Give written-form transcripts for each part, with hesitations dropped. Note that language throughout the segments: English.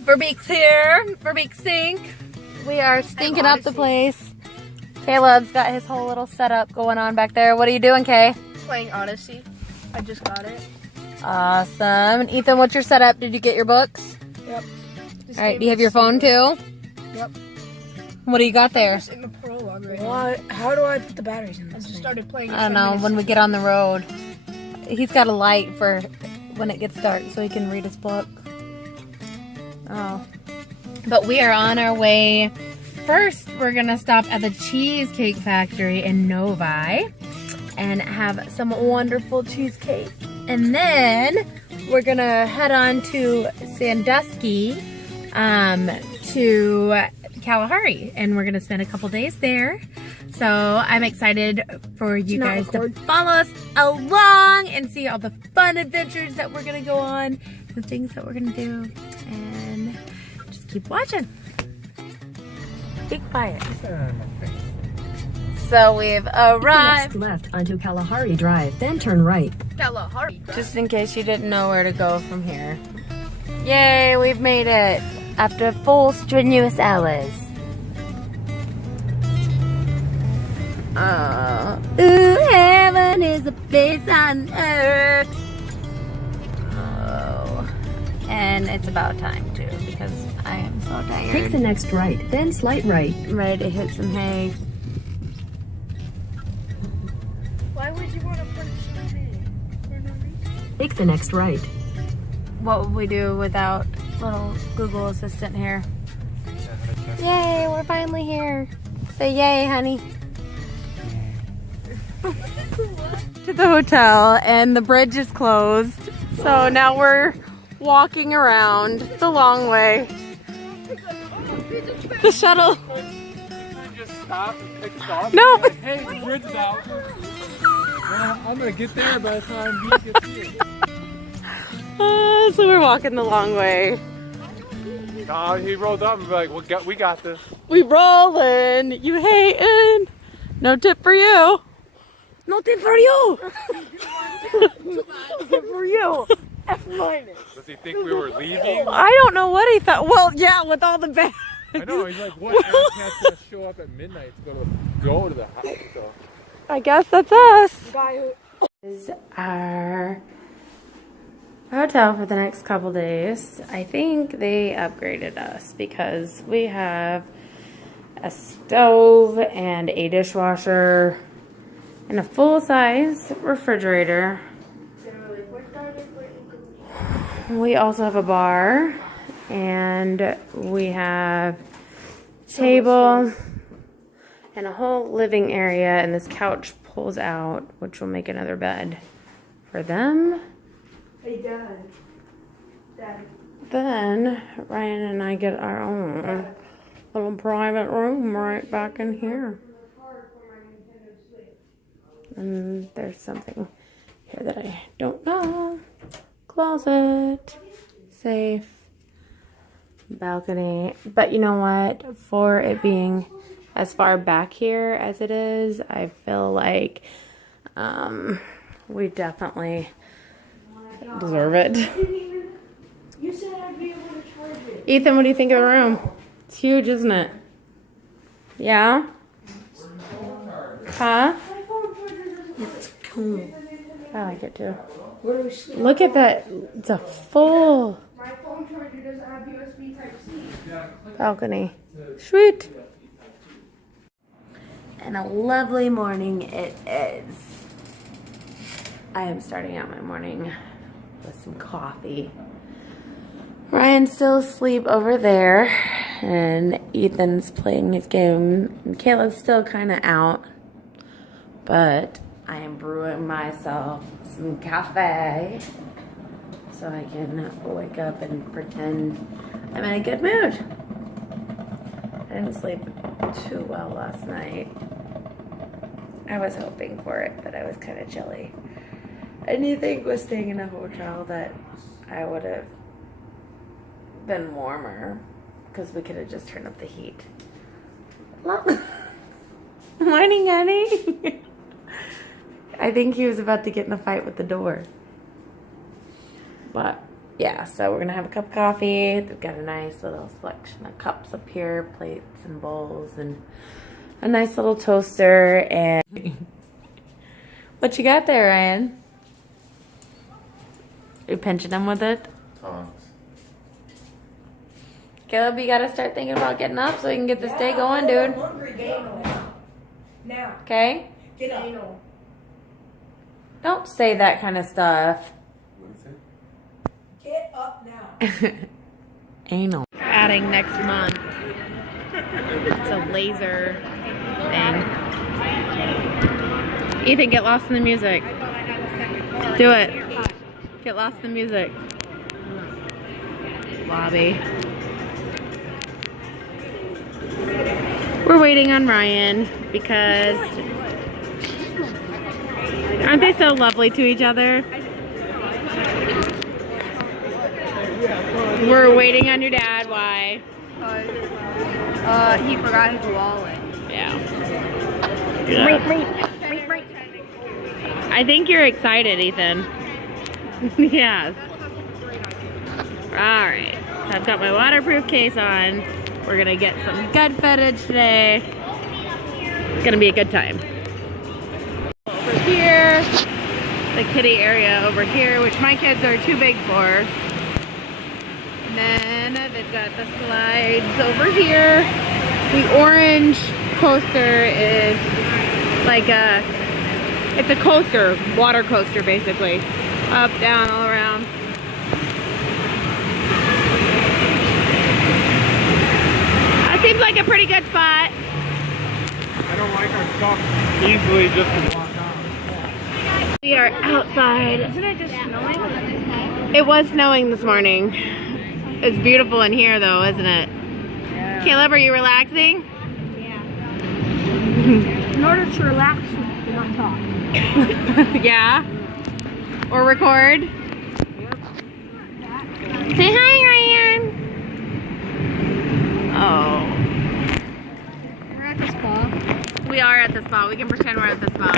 Verbeek's here. Verbeek Sink. We are stinking up the place. Caleb's got his whole little setup going on back there. What are you doing, Kay? Playing Odyssey. I just got it. Awesome. And Ethan, what's your setup? Did you get your books? Yep. Alright, do you have your phone too? Yep. What do you got there? I'm just in the prologue right now. What? How do I put the batteries in I this just thing? started playing it I don't 10 know, minutes when we ago. get on the road. He's got a light for when it gets dark so he can read his book. Oh. But we are on our way. First, we're gonna stop at the Cheesecake Factory in Novi and have some wonderful cheesecake. And then we're gonna head on to Sandusky to Kahlahari, and we're gonna spend a couple days there. So I'm excited for you guys to follow us along and see all the fun adventures that we're gonna go on, the things that we're gonna do, and just keep watching. Be quiet. So we've arrived. Next left onto Kahlahari Drive, then turn right. Kahlahari. Just in case you didn't know where to go from here. Yay, we've made it after 4 strenuous hours. Ooh, heaven is a place on earth. Oh, and it's about time too because I am so tired. Take the next right, then slight right. I'm ready to hit some hay. Why would you want to punch me? For no reason. Take the next right. What would we do without little Google Assistant here? Yay, we're finally here. Say yay, honey. To the hotel, and the bridge is closed. So now we're walking around the long way. The shuttle. Just stop and pick us up. No. Like, hey, the bridge is out. Well, I'm gonna get there by the time he gets here. So we're walking the long way. He rolls up and be like, we got this. We rollin'. You hatin'. No tip for you. No tip for you. Tip for you. F minus. Does he think we were leaving? I don't know what he thought. Well, yeah, with all the bags. I know, he's like, what ass has to show up at midnight to go to the hospital? I guess that's us. This is our hotel for the next couple days. I think they upgraded us because we have a stove and a dishwasher and a full-size refrigerator. We also have a bar, and we have a table and a whole living area, and this couch pulls out, which will make another bed for them. Hey, Dad. Dad. Then Ryan and I get our own little private room right back in here. And there's something here that I don't know. Closet, safe, balcony. But you know what? For it being as far back here as it is, I feel like we definitely deserve it. You said I'd be able to charge it. Ethan, what do you think of the room? It's huge, isn't it? Yeah? Huh? It's cool. I like it too. Where do we sleep? Look at that. It's a full My phone charger doesn't have USB Type-C. balcony. Sweet. And a lovely morning it is. I am starting out my morning with some coffee. Ryan's still asleep over there, and Ethan's playing his game, and Caleb's still kind of out. But I am brewing myself some cafe so I can wake up and pretend I'm in a good mood. I didn't sleep too well last night. I was hoping for it, but I was kind of chilly. And you think with staying in a hotel that I would have been warmer because we could have just turned up the heat. Morning, honey. I think he was about to get in a fight with the door. But yeah, so we're gonna have a cup of coffee. They've got a nice little selection of cups up here, plates and bowls, and a nice little toaster. And what you got there, Ryan? You pinching them with it? Tongs. Caleb, you gotta start thinking about getting up so we can get this day going, dude. I'm hungry, Dano. Now, Okay? get up. Don't say that kind of stuff. What is it? Get up now. Anal. Adding next month. It's a laser thing. Ethan, get lost in the music. Do it. Get lost in the music. Lobby. We're waiting on Ryan because aren't they so lovely to each other? We're waiting on your dad. Why? He forgot his wallet. Yeah. I think you're excited, Ethan. Yes. Alright. So I've got my waterproof case on. We're gonna get some gut footage today. It's gonna be a good time. Over here, the kiddie area over here, which my kids are too big for. And then they've got the slides over here. The orange coaster is like it's a coaster, water coaster basically. Up, down, all around. That seems like a pretty good spot. I don't like our stuff easily just to walk on. We are outside. Isn't it just snowing? It was snowing this morning. It's beautiful in here though, isn't it? Yeah. Caleb, are you relaxing? In order to relax, do not talk. Yeah? Or record? Say hi, Ryan! Oh. We're at the spa. We are at the spa. We can pretend we're at the spa.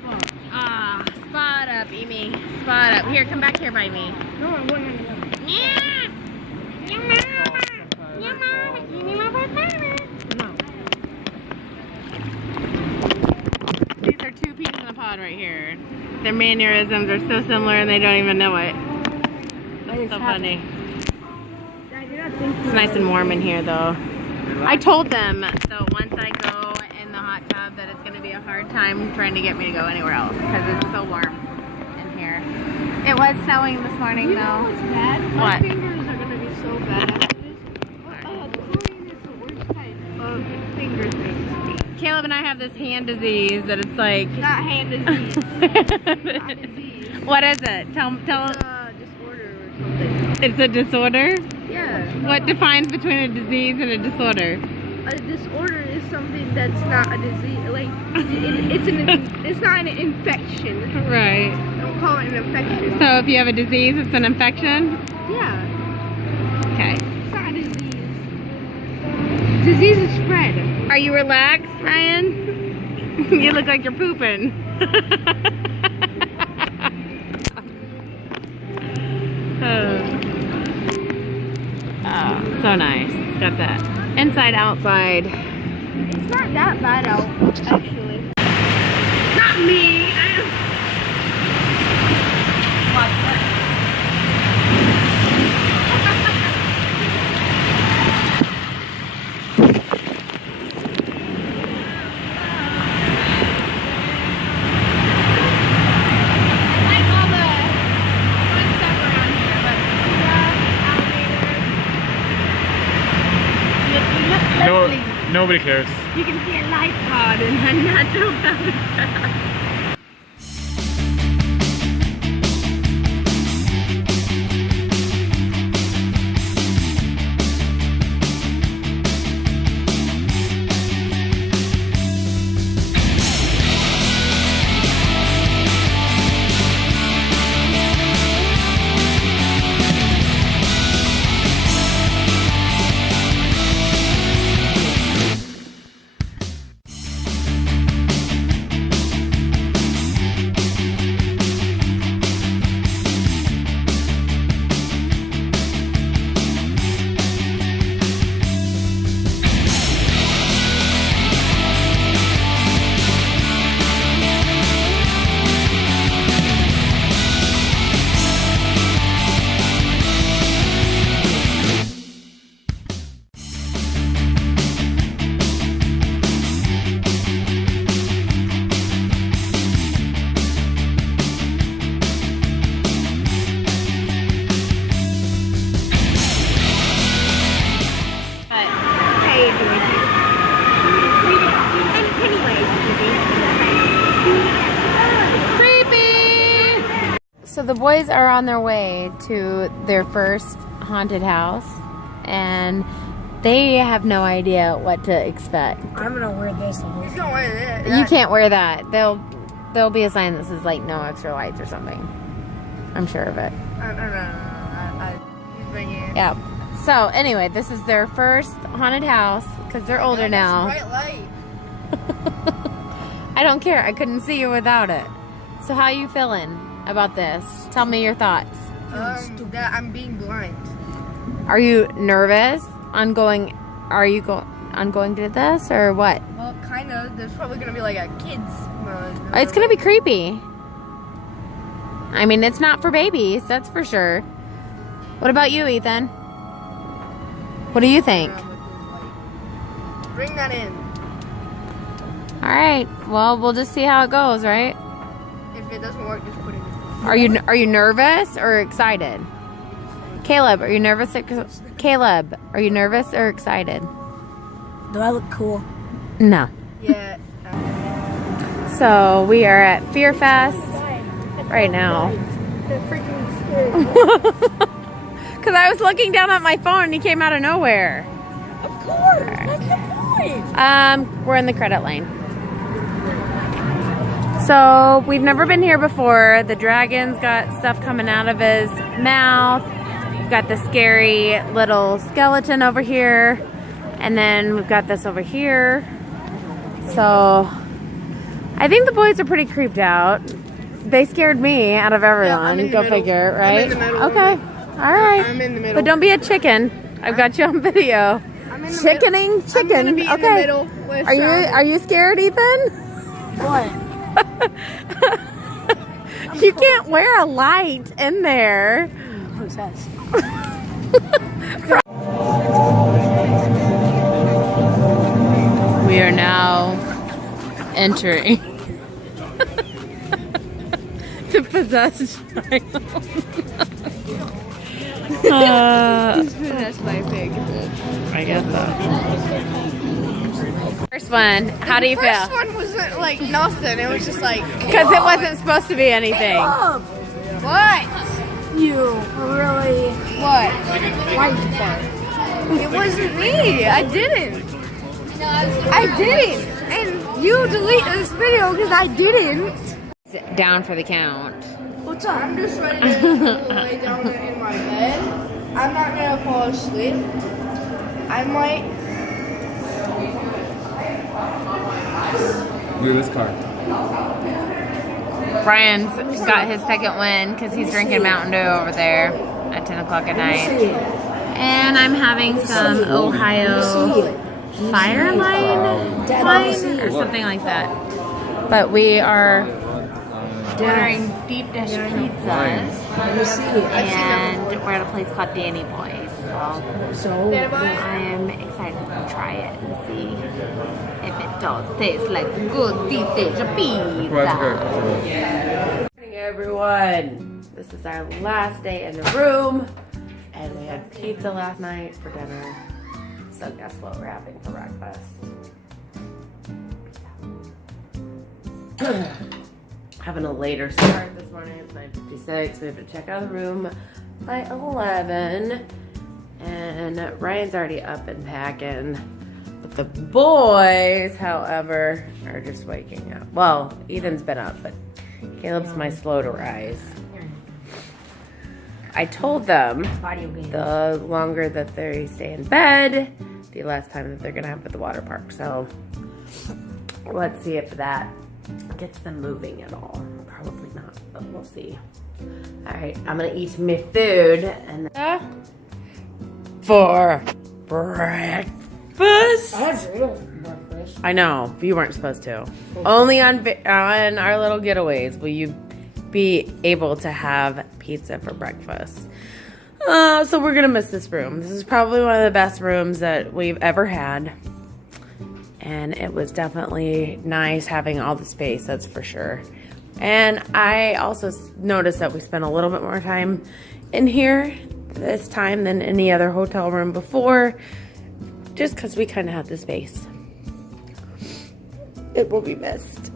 Spa. Ah, spot up, Amy. Spot up. Here, come back here by me. No, I wouldn't. Yeah. Your mama. Your mama. You need my mama. No. These are two peas in a pod right here. Their mannerisms are so similar and they don't even know it. So funny. I did not think It's nice and warm in here though. I told them though once I go in the hot tub that it's going to be a hard time trying to get me to go anywhere else because it's so warm in here. It was snowing this morning though. what's bad? What? My fingers are gonna be so bad after this. Chlorine is the worst type of finger thing. Caleb and I have this hand disease that it's like... Not hand disease. Not disease. What is it? Tell. Disorder or something. It's a disorder? Yeah. What defines between a disease and a disorder? A disorder is something that's not a disease. Like it's not an infection. Right. Don't call it an infection. So if you have a disease, it's an infection? Yeah. Okay. It's not a disease. Disease is spread. Are you relaxed, Ryan? You look like you're pooping. Oh, so nice. It's got that inside outside. It's not that bad out, actually. Not me. No, nobody cares. You can see a life pod in a natural habitat. the boys are on their way to their first haunted house, and they have no idea what to expect. I'm gonna wear this. You can't wear this. You can't wear that. There'll be a sign that says like no extra lights or something. I'm sure of it. Yeah. So anyway, this is their first haunted house because they're older now. Bright light. I don't care. I couldn't see you without it. So how are you feeling about this? Tell me your thoughts. That I'm being blind. Are you nervous on going? Are you going to this or what? Well, kind of. There's probably gonna be like a kids. It's gonna be creepy. I mean, it's not for babies, that's for sure. What about you, Ethan? What do you think? Bring that in. All right. Well, we'll just see how it goes, right? If it doesn't work, just put it in. Are you nervous or excited? Caleb, are you nervous? Caleb, are you nervous or excited? Do I look cool? No. Yeah. So we are at Fear Fest right now. They're freaking scary. Because I was looking down at my phone and he came out of nowhere. Of course, that's the point. We're in the credit lane. So we've never been here before. The dragon's got stuff coming out of his mouth. We've got the scary little skeleton over here. And then we've got this over here. So I think the boys are pretty creeped out. They scared me out of everyone. I'm in the Go middle. figure, right? I'm in the middle. Okay. All right. I'm in the middle. But don't be a chicken. I've got you on video. I'm in the Chickening middle. chicken. I'm gonna be in the Okay. middle with Are you scared, Ethan? What? You can't wear a light in there. Who says? We are now entering the possessed child. That's my pig. I guess so. First one, how do you First feel? one wasn't like nothing. It was just like Because it wasn't supposed to be anything. what? You really What? like that. It wasn't me. I didn't. I didn't. And you delete this video because I didn't. Down for the count. What's up? I'm just ready to lay down in my bed. I'm not gonna fall asleep. I might. Do this card. Brian's got his second win because he's drinking Mountain Dew over there at 10 o'clock at night. And I'm having some Ohio Fireline wine or something like that. But we are ordering deep dish pizzas. And we're at a place called Danny Boy's. So I am excited to try it and see if it does taste like good deep dish pizza. Good morning, everyone. This is our last day in the room, and we had pizza last night for dinner. So guess what we're having for breakfast? Having a later start this morning. It's 9:56. We have to check out of the room by 11. And Ryan's already up and packing. But the boys, however, are just waking up. Well, Ethan's been up, but Caleb's my slow to rise. I told them the longer that they stay in bed, the less time that they're gonna have at the water park. So let's see if that gets them moving at all. Probably not, but we'll see. All right, I'm gonna eat my food and for breakfast. I had burritos for breakfast. I know, you weren't supposed to. Only on our little getaways will you be able to have pizza for breakfast. So we're gonna miss this room. This is probably one of the best rooms that we've ever had. And it was definitely nice having all the space, that's for sure. And I also noticed that we spent a little bit more time in here this time than any other hotel room before, just because we kind of had the space. It will be missed.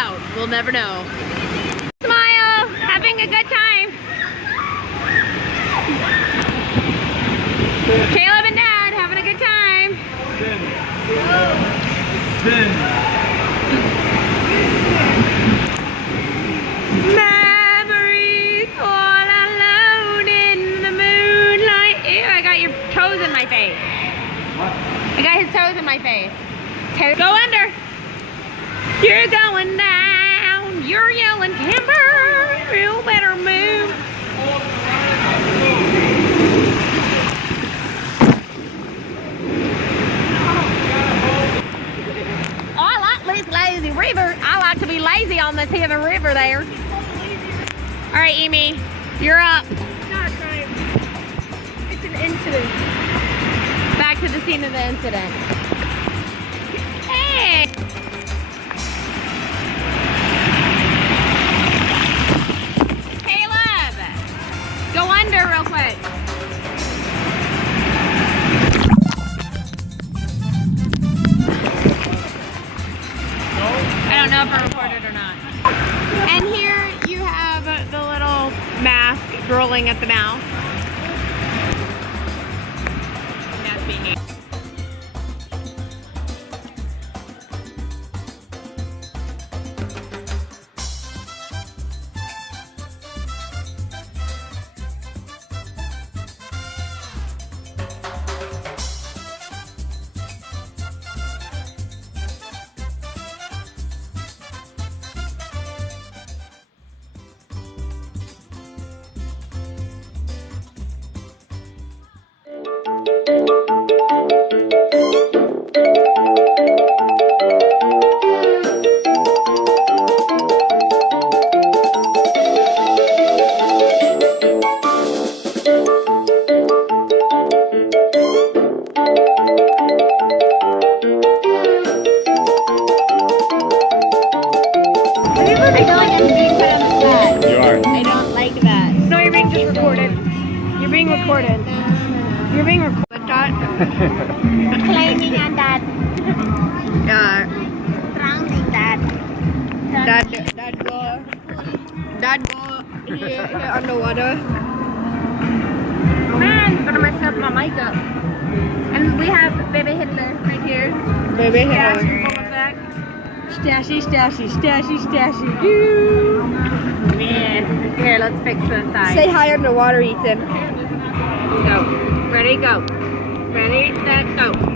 out. We'll never know. Smile, having a good time. Caleb and Dad having a good time. Memories all alone in the moonlight. Ew, I got your toes in my face. I got his toes in my face. Go under. You're going down. You're yelling timber. You better move. Oh, I like this lazy river. I like to be lazy on this here river there. All right, Amy, you're up. Not right. It's an incident. Back to the scene of the incident. Hey! Caleb! Go under real quick. I don't know if I recorded or not. And here you have the little mask rolling at the mouth. That's being I feel like I'm being put on the spot. You are. I don't like that. No, you're being just recorded. You're being recorded. You're being recorded. Claiming on that. Drowning that go here underwater. Man, gonna mess up my makeup. And we have baby Hitler right here. Baby Yeah, Hitler. full effect. Stashy, stashy, stashy, stashy. You. Man, here, let's fix this side. Say hi underwater, Ethan. Go. Ready, go. Ready, set, go.